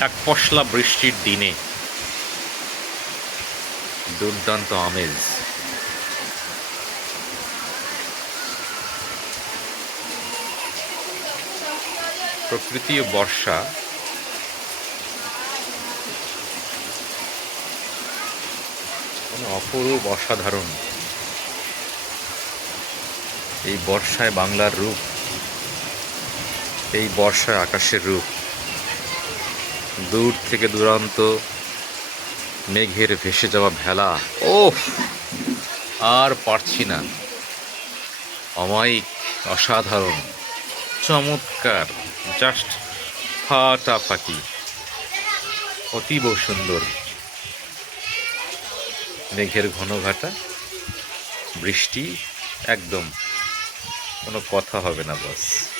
এক পশলা বৃষ্টির দিনে। দুর্দান্ত আমেজ। প্রকৃতি ও বর্ষা অপরূপ অসাধারণ। এই বর্ষায় বাংলার রূপ, এই বর্ষায় আকাশের রূপ। দূর থেকে দূরান্ত মেঘের ভেসে যাওয়া ভেলা। ও আর পারছি না। অমায়িক, অসাধারণ, চমৎকার জাস্ট ফাটাফাটি, অতীব সুন্দর। মেঘের ঘনঘাটা বৃষ্টি, একদম, কোনো কথা হবে না, বস।